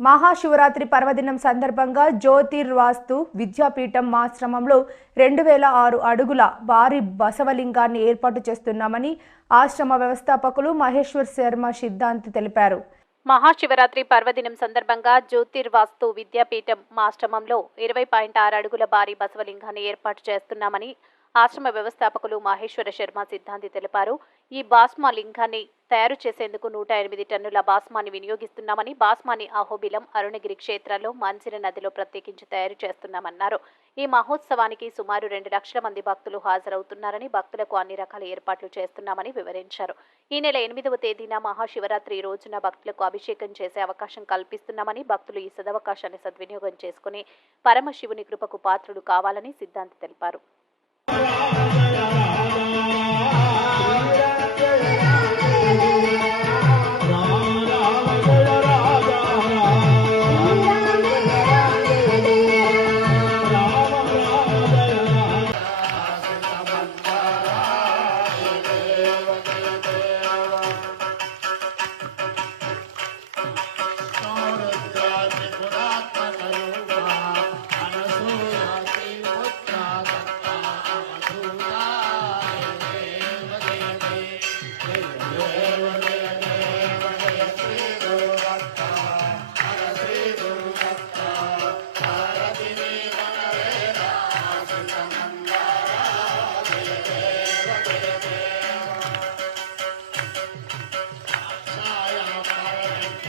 మహాశివరాత్రి పర్వదినం సందర్భంగా జ్యోతిర్వాస్తు విద్యాపీఠం ఆశ్రమంలో 2006 అడుగుల భారీ బసవలింగాన్ని ఏర్పాటు చేస్తున్నామని ఆశ్రమ వ్యవస్థాపకులు మహేశ్వర్ శర్మ సిద్ధాంతి తెలిపారు. మహాశివరాత్రి పర్వదినం సందర్భంగా జ్యోతిర్వాస్తు విద్యాపీఠం ఆశ్రమంలో 20.6 అడుగుల భారీ బసవలింగాన్ని ఏర్పాటు చేస్తున్నామని ఆశ్రమ వ్యవస్థాపకులు మహేశ్వర శర్మ సిద్ధాంతి తెలిపారు. ఈ బాస్మా లింగాన్ని తయారు చేసేందుకు 108 టన్నుల బాస్మాని వినియోగిస్తున్నామని, బాస్మాని అహోబిలం, అరుణగిరి క్షేత్రాల్లో మంజిర నదిలో ప్రత్యేకించి తయారు చేస్తున్నామన్నారు. ఈ మహోత్సవానికి సుమారు 2 లక్షల మంది భక్తులు హాజరవుతున్నారని, భక్తులకు అన్ని రకాల ఏర్పాట్లు చేస్తున్నామని వివరించారు. ఈ నెల 8వ తేదీన మహాశివరాత్రి రోజున భక్తులకు అభిషేకం చేసే అవకాశం కల్పిస్తున్నామని, భక్తులు ఈ సదవకాశాన్ని సద్వినియోగం చేసుకుని పరమశివుని కృపకు పాత్రులు కావాలని సిద్ధాంతి తెలిపారు.